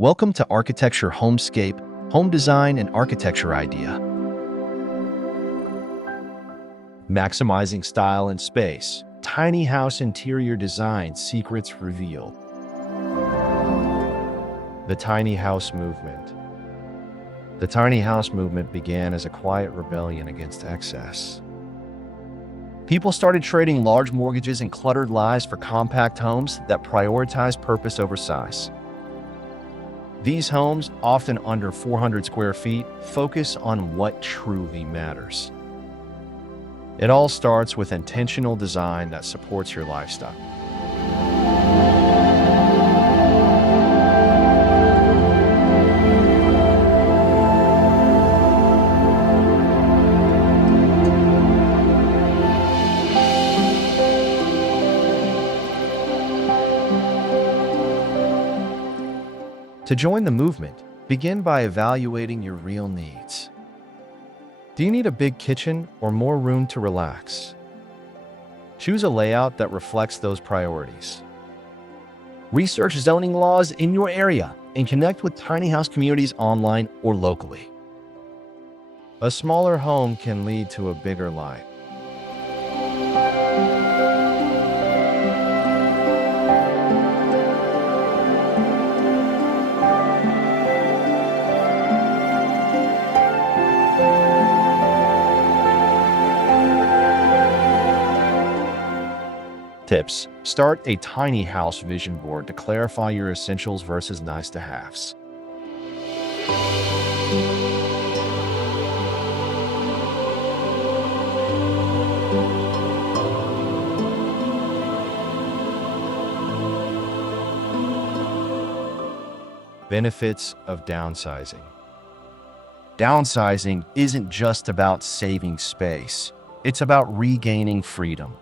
Welcome to Architecture Homescape, Home Design and Architecture Idea. Maximizing style and space. Tiny house interior design secrets revealed. The tiny house movement. The tiny house movement began as a quiet rebellion against excess. People started trading large mortgages and cluttered lives for compact homes that prioritize purpose over size. These homes, often under 400 square feet, focus on what truly matters. It all starts with intentional design that supports your lifestyle. To join the movement, begin by evaluating your real needs. Do you need a big kitchen or more room to relax? Choose a layout that reflects those priorities. Research zoning laws in your area and connect with tiny house communities online or locally. A smaller home can lead to a bigger life. Tips. Start a tiny house vision board to clarify your essentials versus nice-to-haves. Benefits of downsizing. Downsizing isn't just about saving space. It's about regaining freedom.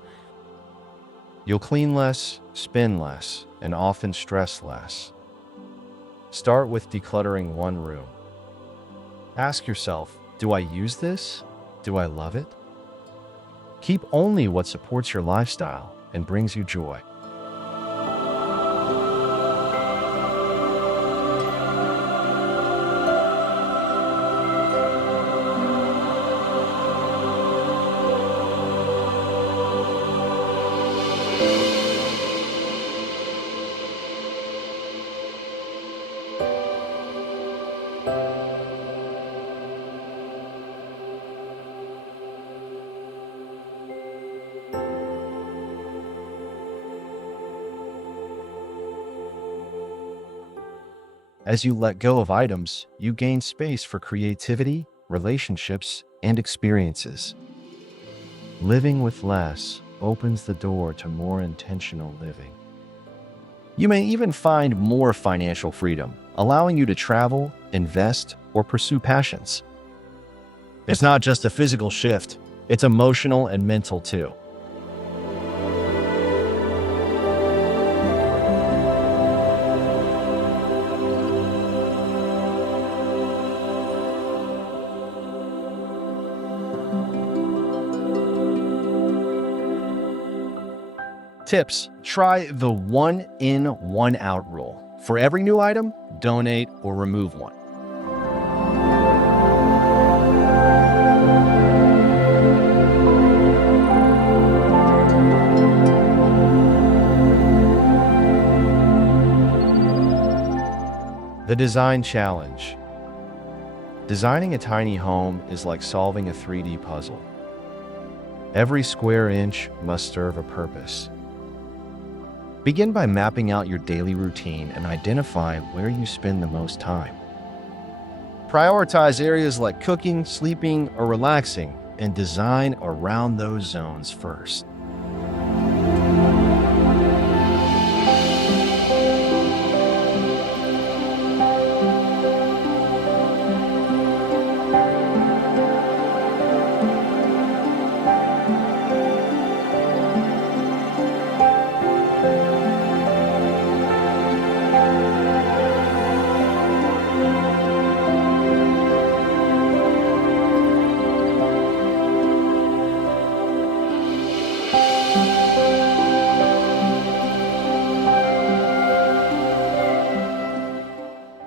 You'll clean less, spend less, and often stress less. Start with decluttering one room. Ask yourself, do I use this? Do I love it? Keep only what supports your lifestyle and brings you joy. As you let go of items, you gain space for creativity, relationships, and experiences. Living with less opens the door to more intentional living. You may even find more financial freedom, allowing you to travel, invest, or pursue passions. It's not just a physical shift, it's emotional and mental too. Tips. Try the one in, one out rule. For every new item, donate or remove one. The design challenge. Designing a tiny home is like solving a 3D puzzle. Every square inch must serve a purpose. Begin by mapping out your daily routine and identify where you spend the most time. Prioritize areas like cooking, sleeping, or relaxing, and design around those zones first.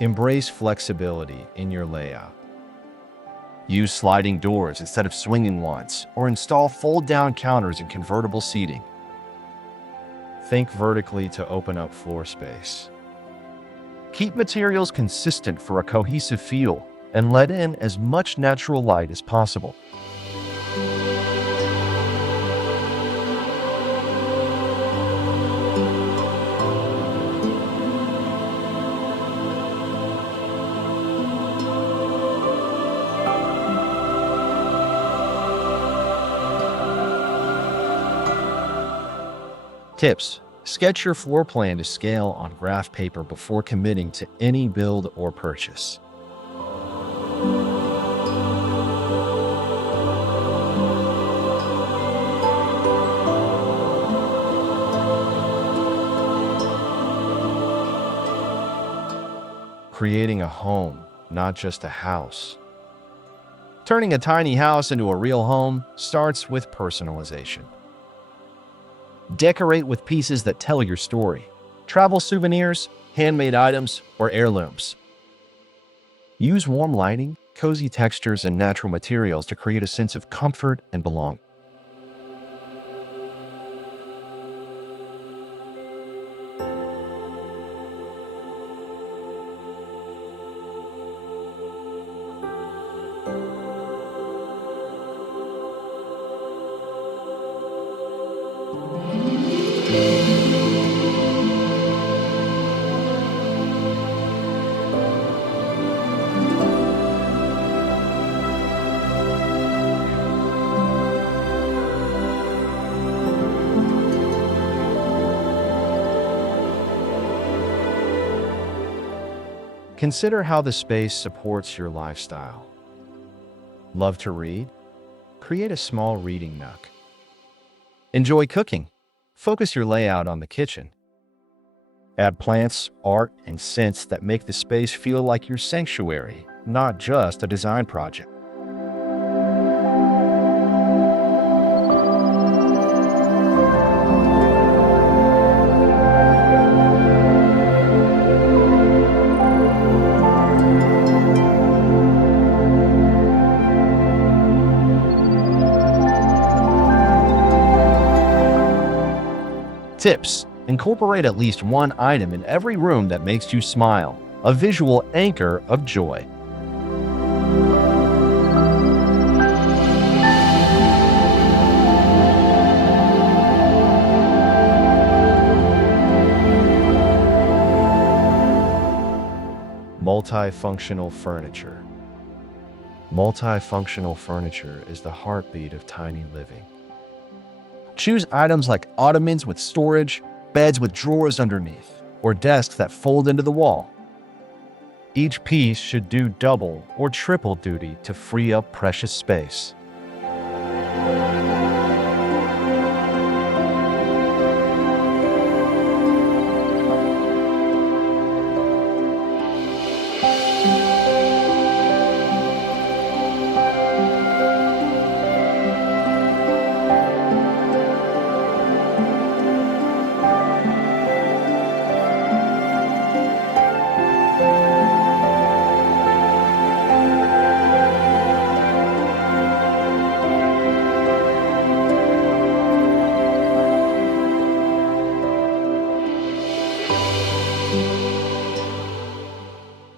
Embrace flexibility in your layout. Use sliding doors instead of swinging ones, or install fold-down counters and convertible seating. Think vertically to open up floor space. Keep materials consistent for a cohesive feel, and let in as much natural light as possible. Tips: sketch your floor plan to scale on graph paper before committing to any build or purchase. Creating a home, not just a house. Turning a tiny house into a real home starts with personalization. Decorate with pieces that tell your story. Travel souvenirs, handmade items, or heirlooms. Use warm lighting, cozy textures, and natural materials to create a sense of comfort and belonging. Consider how the space supports your lifestyle. Love to read? Create a small reading nook. Enjoy cooking? Focus your layout on the kitchen. Add plants, art, and scents that make the space feel like your sanctuary, not just a design project. Tips: incorporate at least one item in every room that makes you smile, a visual anchor of joy. Multifunctional furniture. Multifunctional furniture is the heartbeat of tiny living. Choose items like ottomans with storage, beds with drawers underneath, or desks that fold into the wall. Each piece should do double or triple duty to free up precious space.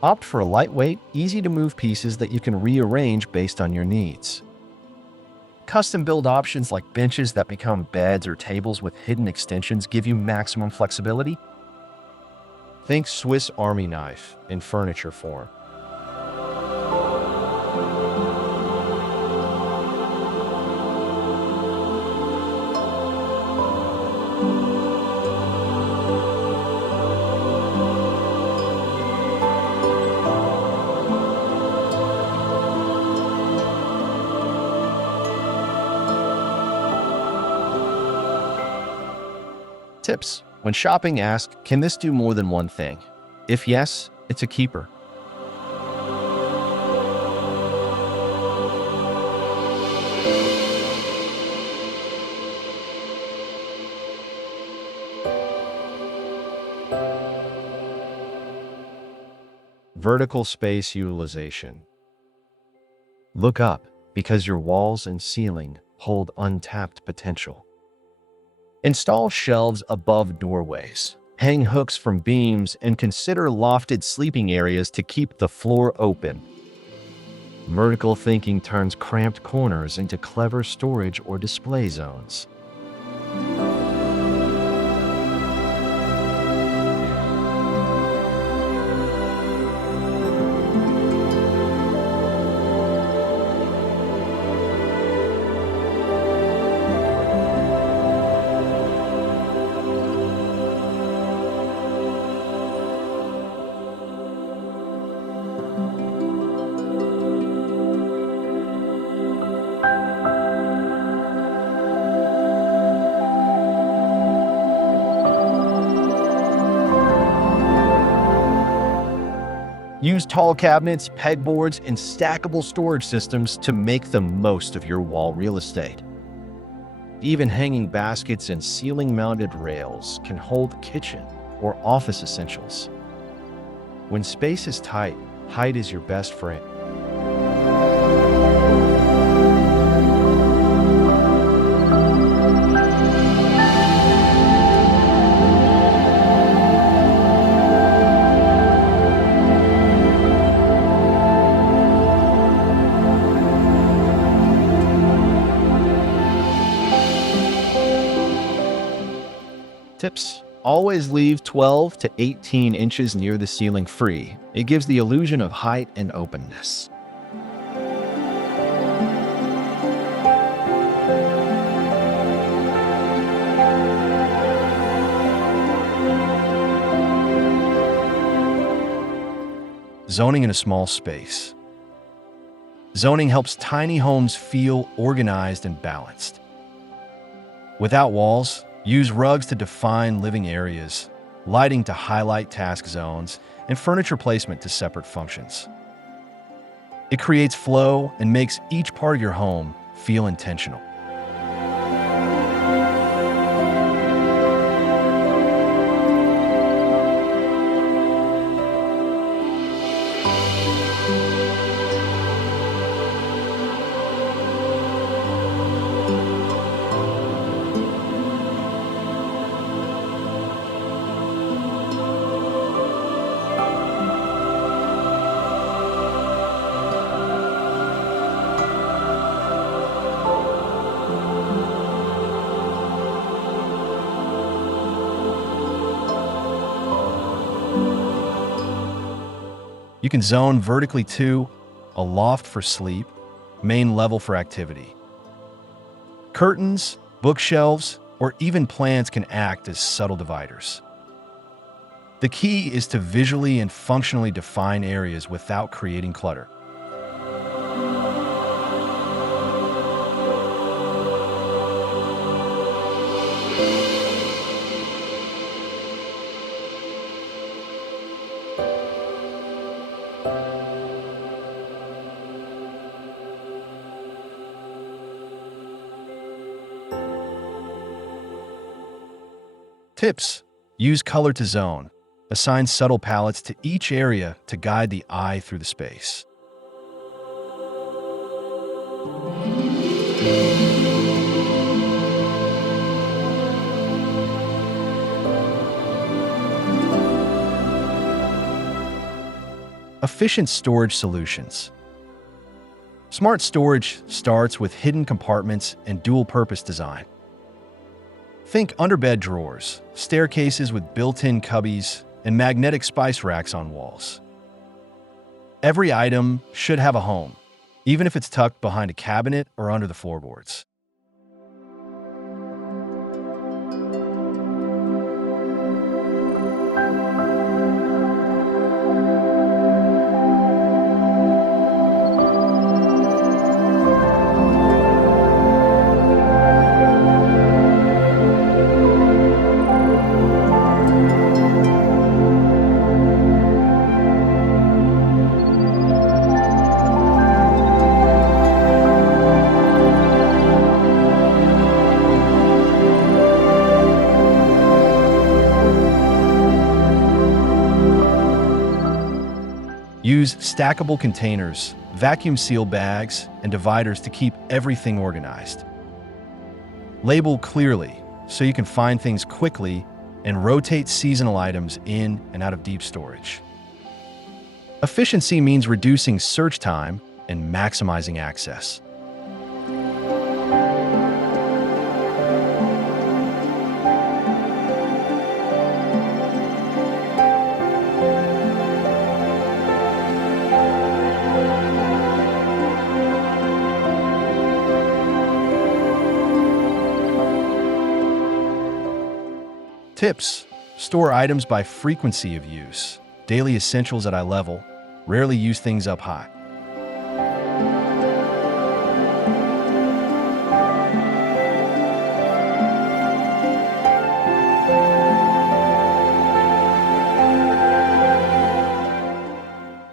Opt for lightweight, easy-to-move pieces that you can rearrange based on your needs. Custom-build options like benches that become beds or tables with hidden extensions give you maximum flexibility. Think Swiss Army knife in furniture form. Tips: when shopping, ask, can this do more than one thing? If yes, it's a keeper. Vertical space utilization. Look up, because your walls and ceiling hold untapped potential. Install shelves above doorways. Hang hooks from beams and consider lofted sleeping areas to keep the floor open. Vertical thinking turns cramped corners into clever storage or display zones. Use tall cabinets, pegboards, and stackable storage systems to make the most of your wall real estate. Even hanging baskets and ceiling-mounted rails can hold kitchen or office essentials. When space is tight, height is your best friend. Tips: always leave 12 to 18 inches near the ceiling free. It gives the illusion of height and openness. Zoning in a small space. Zoning helps tiny homes feel organized and balanced. Without walls, use rugs to define living areas, lighting to highlight task zones, and furniture placement to separate functions. It creates flow and makes each part of your home feel intentional. You can zone vertically too: a loft for sleep, main level for activity. Curtains, bookshelves, or even plants can act as subtle dividers. The key is to visually and functionally define areas without creating clutter. Tips: use color to zone. Assign subtle palettes to each area to guide the eye through the space. Efficient storage solutions. Smart storage starts with hidden compartments and dual-purpose design. Think underbed drawers, staircases with built-in cubbies, and magnetic spice racks on walls. Every item should have a home, even if it's tucked behind a cabinet or under the floorboards. Use stackable containers, vacuum seal bags, and dividers to keep everything organized. Label clearly so you can find things quickly and rotate seasonal items in and out of deep storage. Efficiency means reducing search time and maximizing access. Tips: store items by frequency of use. Daily essentials at eye level. Rarely use things up high.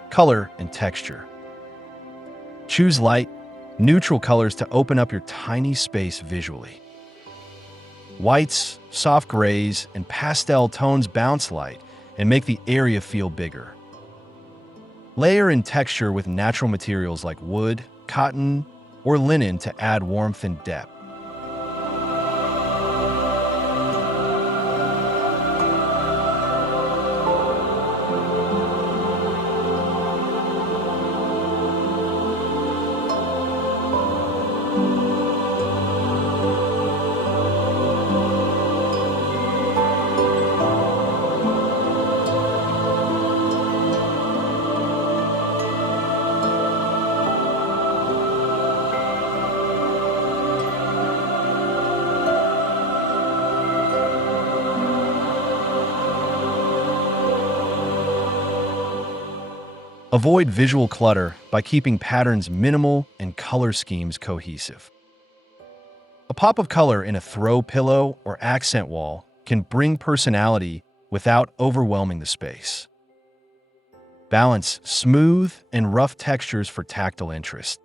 Color and texture. Choose light, neutral colors to open up your tiny space visually. Whites, soft grays, and pastel tones bounce light and make the area feel bigger. Layer in texture with natural materials like wood, cotton, or linen to add warmth and depth. Avoid visual clutter by keeping patterns minimal and color schemes cohesive. A pop of color in a throw pillow or accent wall can bring personality without overwhelming the space. Balance smooth and rough textures for tactile interest.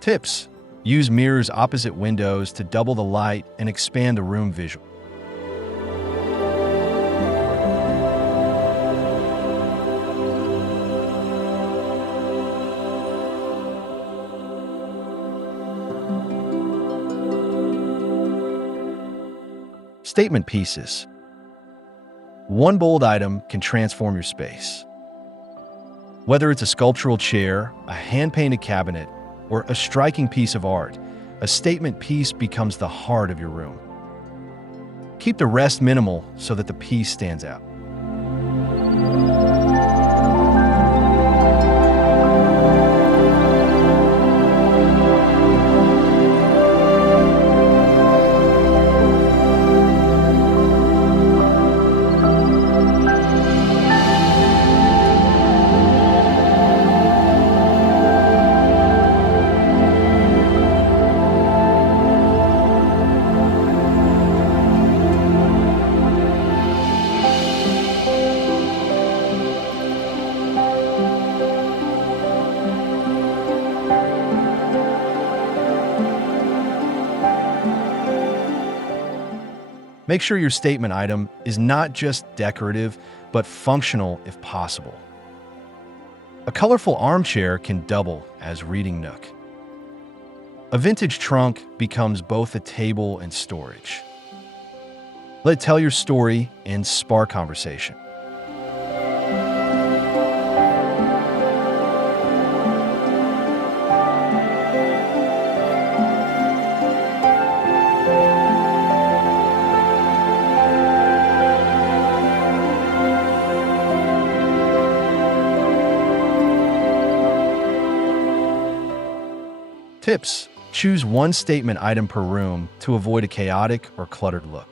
Tips: use mirrors opposite windows to double the light and expand the room visual. Statement pieces. One bold item can transform your space. Whether it's a sculptural chair, a hand-painted cabinet, or a striking piece of art, a statement piece becomes the heart of your room. Keep the rest minimal so that the piece stands out. Make sure your statement item is not just decorative, but functional if possible. A colorful armchair can double as reading nook. A vintage trunk becomes both a table and storage. Let it tell your story and spark conversation. Tips: choose one statement item per room to avoid a chaotic or cluttered look.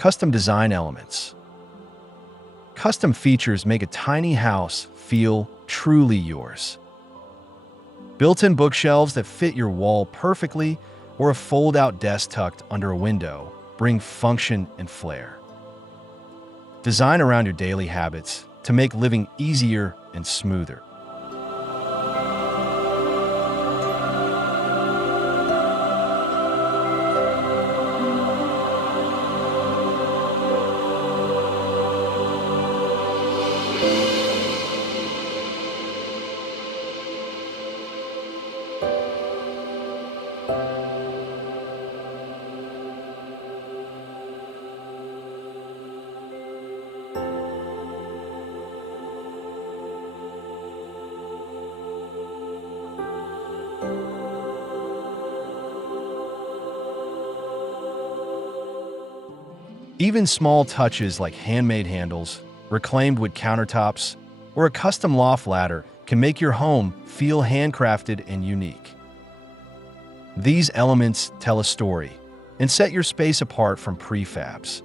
Custom design elements. Custom features make a tiny house feel truly yours. Built-in bookshelves that fit your wall perfectly or a fold-out desk tucked under a window bring function and flair. Design around your daily habits to make living easier and smoother. Even small touches like handmade handles, reclaimed wood countertops, or a custom loft ladder can make your home feel handcrafted and unique. These elements tell a story and set your space apart from prefabs.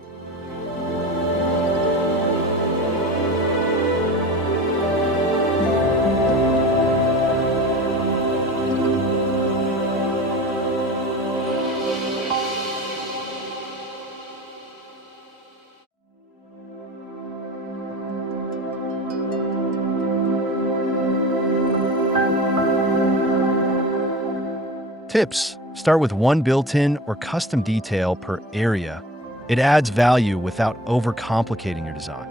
Tips: start with one built-in or custom detail per area. It adds value without overcomplicating your design.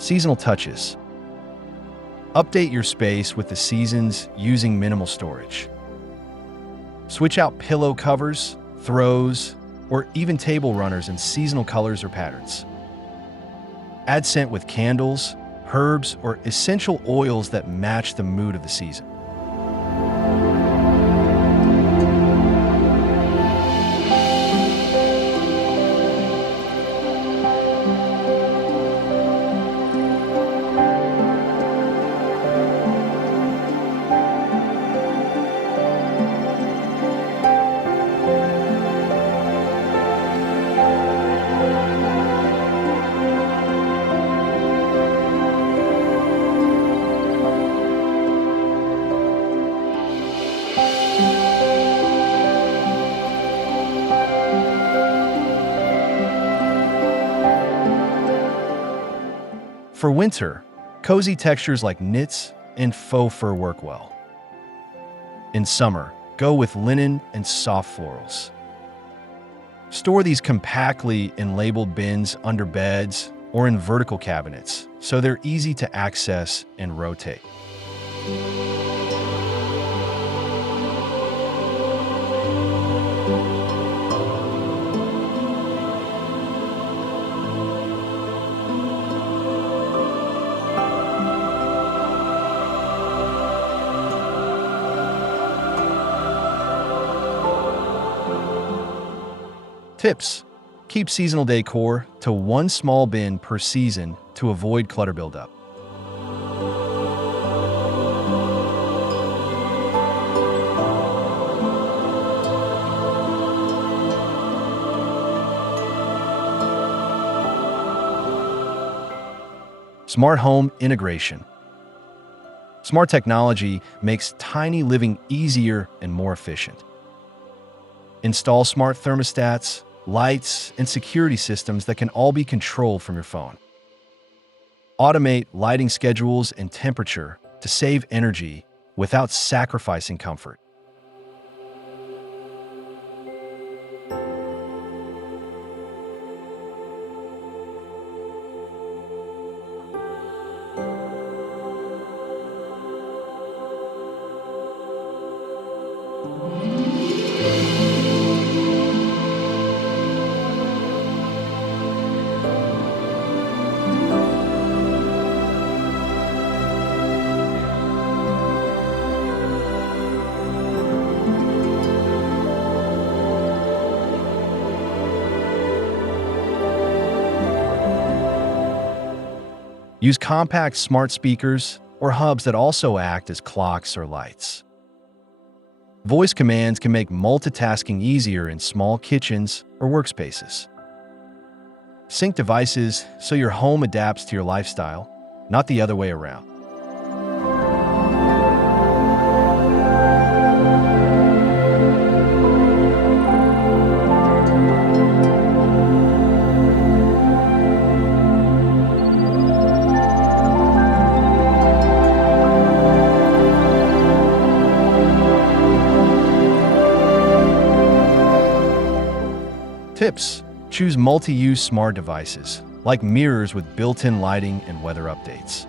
Seasonal touches. Update your space with the seasons using minimal storage. Switch out pillow covers, throws, or even table runners in seasonal colors or patterns. Add scent with candles, herbs, or essential oils that match the mood of the season. For winter, cozy textures like knits and faux fur work well. In summer, go with linen and soft florals. Store these compactly in labeled bins under beds or in vertical cabinets so they're easy to access and rotate. Tips: keep seasonal decor to one small bin per season to avoid clutter buildup. Smart home integration. Smart technology makes tiny living easier and more efficient. Install smart thermostats, lights, and security systems that can all be controlled from your phone. Automate lighting schedules and temperature to save energy without sacrificing comfort. Use compact smart speakers or hubs that also act as clocks or lights. Voice commands can make multitasking easier in small kitchens or workspaces. Sync devices so your home adapts to your lifestyle, not the other way around. Tips: choose multi-use smart devices, like mirrors with built-in lighting and weather updates.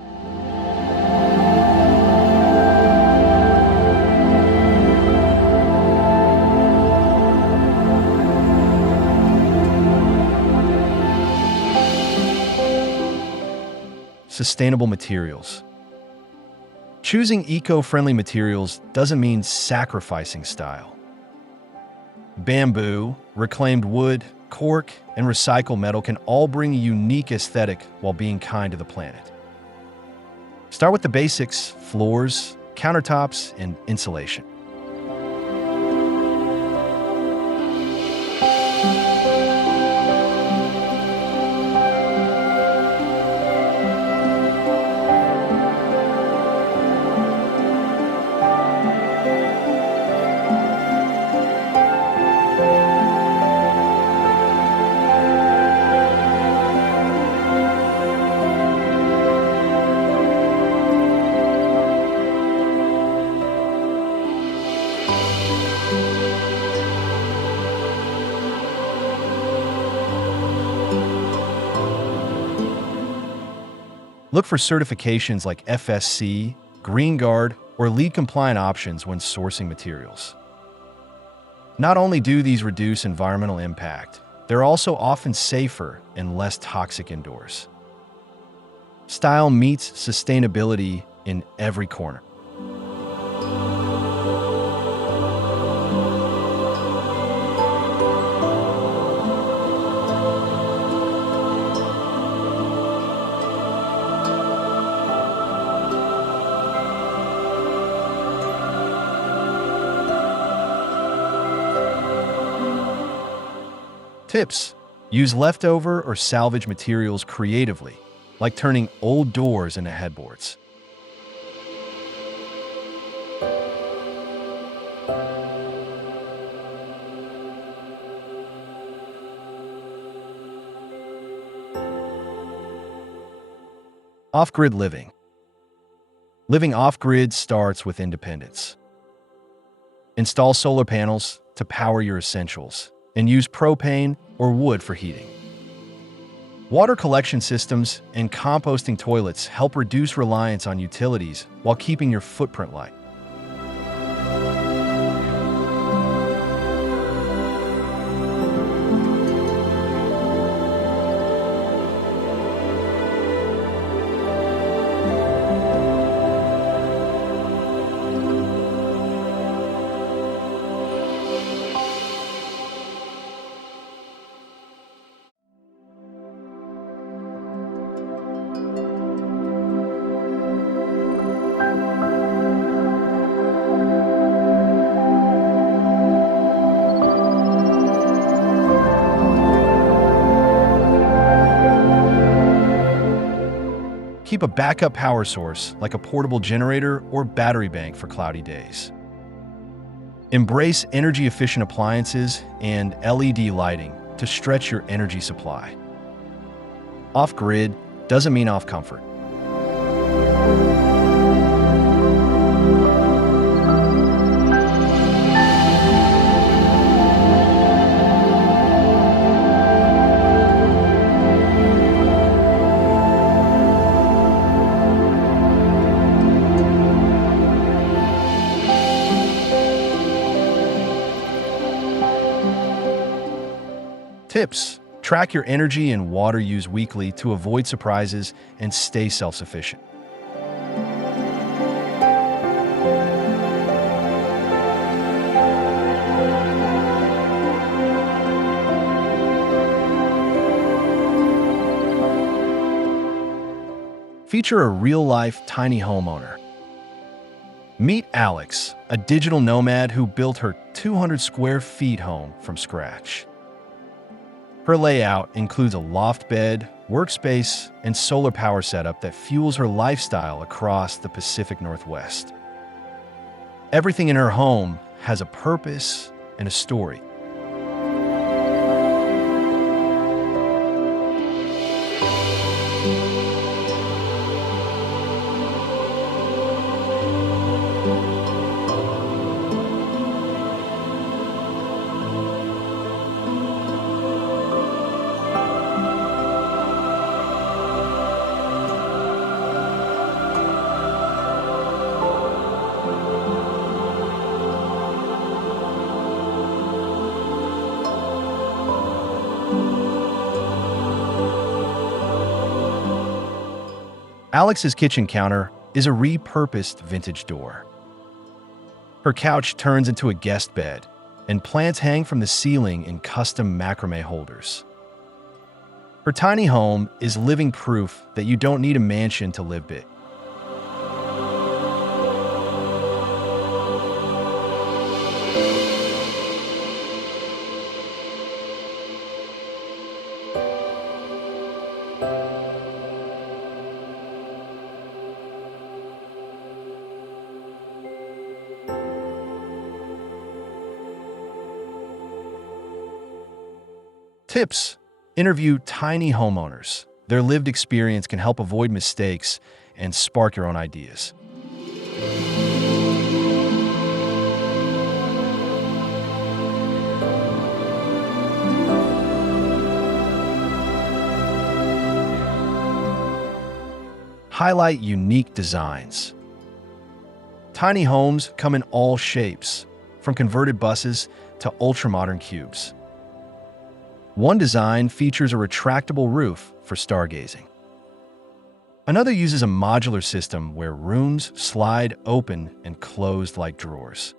Sustainable materials. Choosing eco-friendly materials doesn't mean sacrificing style. Bamboo, reclaimed wood, cork, and recycled metal can all bring a unique aesthetic while being kind to the planet. Start with the basics: floors, countertops, and insulation. Look for certifications like FSC, Green Guard, or LEED compliant options when sourcing materials. Not only do these reduce environmental impact, they're also often safer and less toxic indoors. Style meets sustainability in every corner. Tips: use leftover or salvage materials creatively, like turning old doors into headboards. Off-grid living. Living off-grid starts with independence. Install solar panels to power your essentials, and use propane or wood for heating. Water collection systems and composting toilets help reduce reliance on utilities while keeping your footprint light. Keep a backup power source like a portable generator or battery bank for cloudy days. Embrace energy-efficient appliances and LED lighting to stretch your energy supply. Off-grid doesn't mean off-comfort. Tips: track your energy and water use weekly to avoid surprises and stay self-sufficient. feature a real-life tiny homeowner. Meet Alex, a digital nomad who built her 200 square feet home from scratch. Her layout includes a loft bed, workspace, and solar power setup that fuels her lifestyle across the Pacific Northwest. Everything in her home has a purpose and a story. Alex's kitchen counter is a repurposed vintage door. Her couch turns into a guest bed, and plants hang from the ceiling in custom macrame holders. Her tiny home is living proof that you don't need a mansion to live big. Tips: interview tiny homeowners. Their lived experience can help avoid mistakes and spark your own ideas. Highlight unique designs. Tiny homes come in all shapes, from converted buses to ultra-modern cubes. One design features a retractable roof for stargazing. Another uses a modular system where rooms slide open and closed like drawers.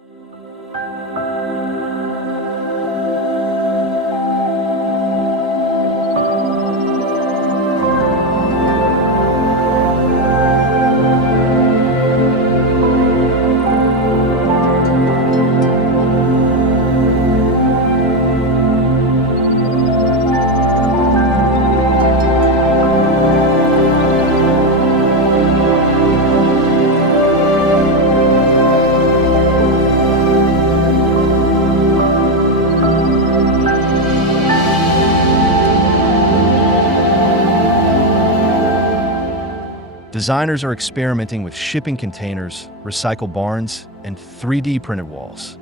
Designers are experimenting with shipping containers, recycled barns, and 3D printed walls.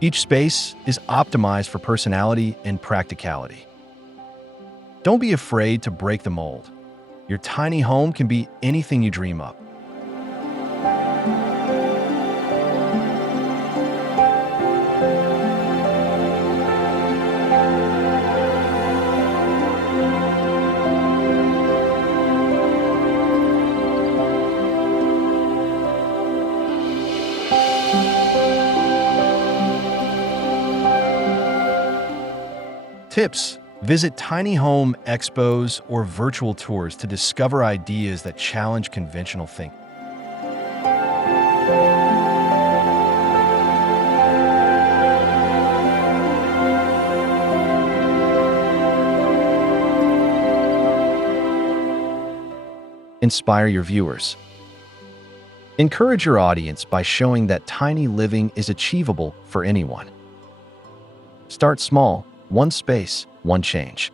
Each space is optimized for personality and practicality. Don't be afraid to break the mold. Your tiny home can be anything you dream up. Tips: visit tiny home expos or virtual tours to discover ideas that challenge conventional thinking. Inspire your viewers. Encourage your audience by showing that tiny living is achievable for anyone. Start small. One space, one change.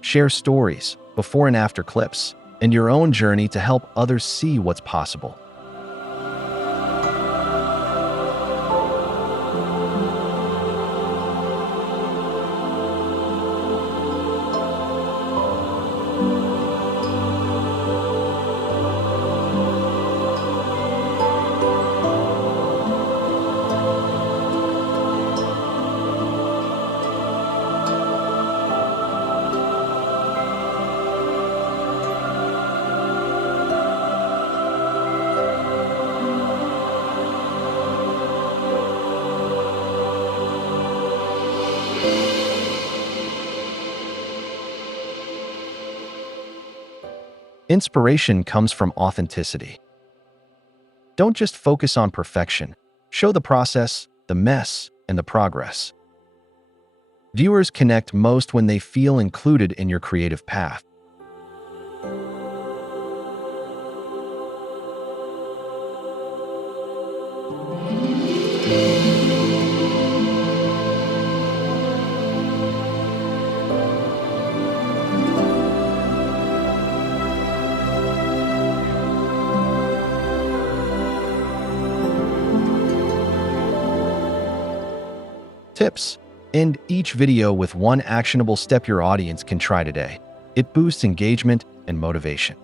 Share stories, before and after clips, and your own journey to help others see what's possible. Inspiration comes from authenticity. Don't just focus on perfection. Show the process, the mess, and the progress. Viewers connect most when they feel included in your creative path. Tips. End each video with one actionable step your audience can try today. It boosts engagement and motivation.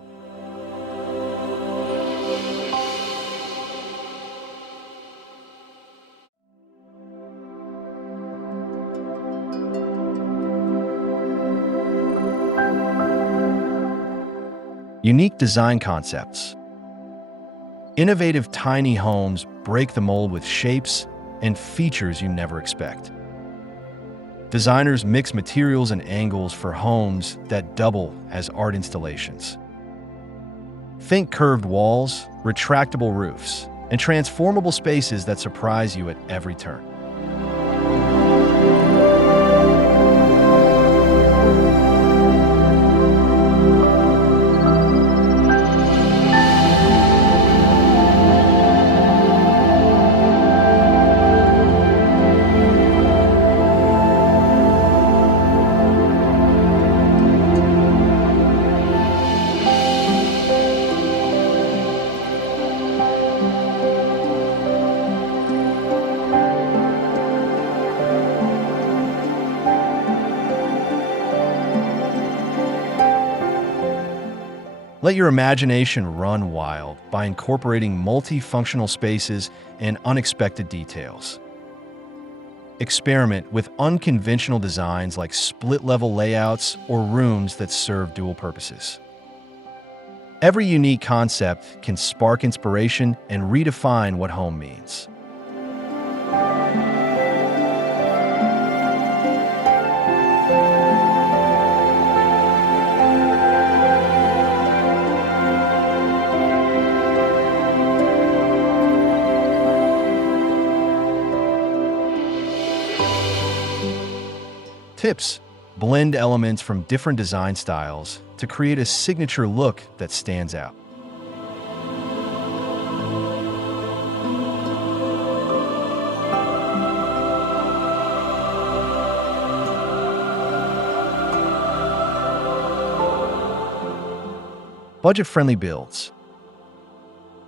Unique design concepts. Innovative tiny homes break the mold with shapes and features you never expect. Designers mix materials and angles for homes that double as art installations. Think curved walls, retractable roofs, and transformable spaces that surprise you at every turn. Let your imagination run wild by incorporating multifunctional spaces and unexpected details. Experiment with unconventional designs like split-level layouts or rooms that serve dual purposes. Every unique concept can spark inspiration and redefine what home means. Tips. Blend elements from different design styles to create a signature look that stands out. Budget-friendly builds.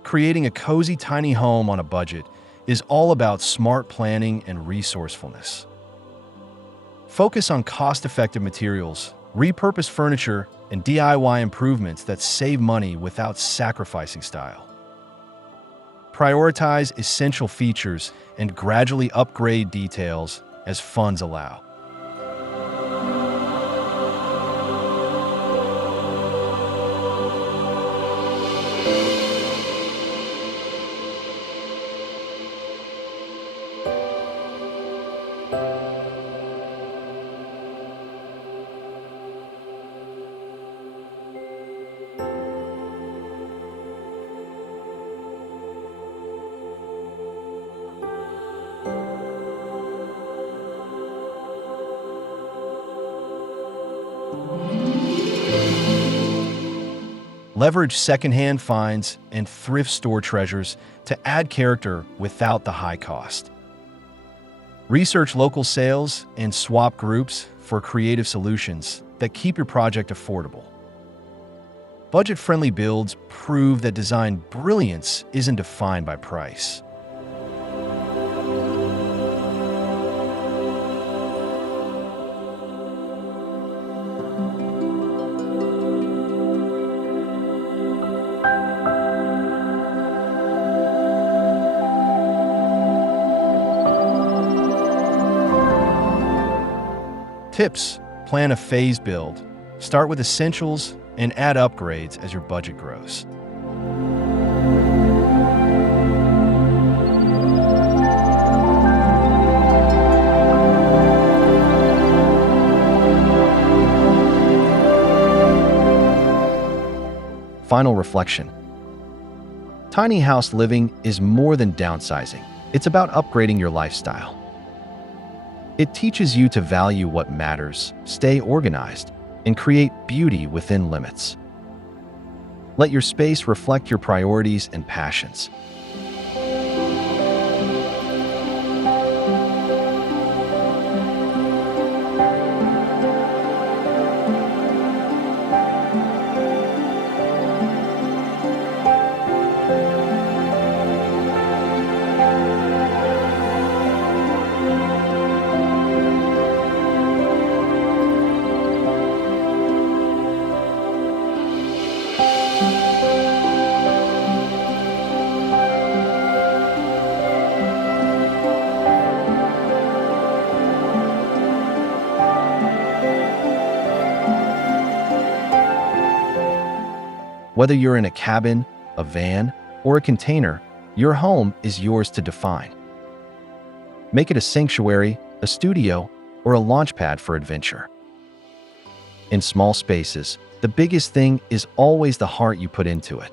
Creating a cozy tiny home on a budget is all about smart planning and resourcefulness. Focus on cost-effective materials, repurpose furniture, and DIY improvements that save money without sacrificing style. Prioritize essential features and gradually upgrade details as funds allow. Leverage secondhand finds and thrift store treasures to add character without the high cost. Research local sales and swap groups for creative solutions that keep your project affordable. Budget-friendly builds prove that design brilliance isn't defined by price. Tips. Plan a phased build. Start with essentials and add upgrades as your budget grows. Final reflection. Tiny house living is more than downsizing. It's about upgrading your lifestyle. It teaches you to value what matters, stay organized, and create beauty within limits. Let your space reflect your priorities and passions. Whether you're in a cabin, a van, or a container, your home is yours to define. Make it a sanctuary, a studio, or a launchpad for adventure. In small spaces, the biggest thing is always the heart you put into it.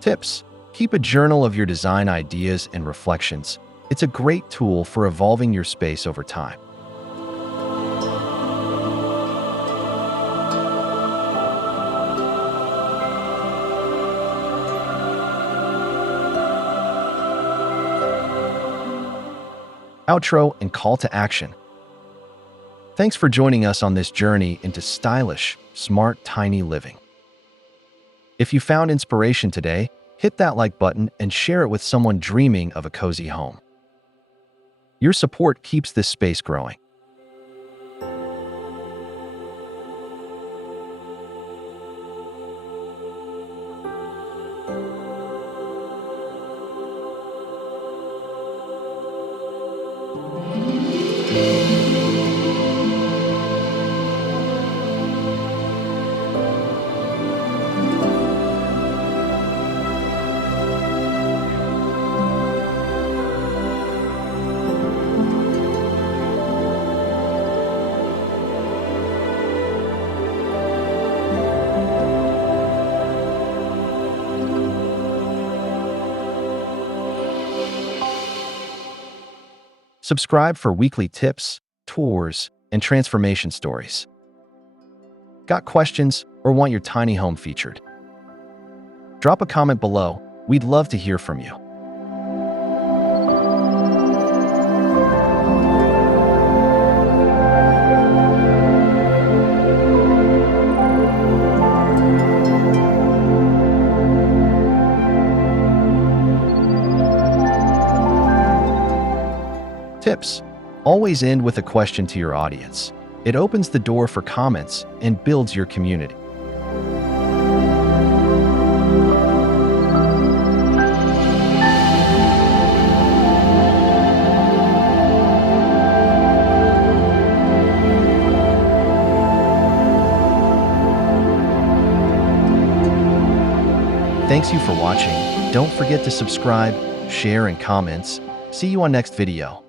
Tips: keep a journal of your design ideas and reflections. It's a great tool for evolving your space over time. Outro and call to action. Thanks for joining us on this journey into stylish, smart, tiny living. If you found inspiration today, hit that like button and share it with someone dreaming of a cozy home. Your support keeps this space growing. Subscribe for weekly tips, tours, and transformation stories. Got questions or want your tiny home featured? Drop a comment below. We'd love to hear from you. Tips: always end with a question to your audience. It opens the door for comments and builds your community. Thanks you for watching. Don't forget to subscribe, share, and comments. See you on next video.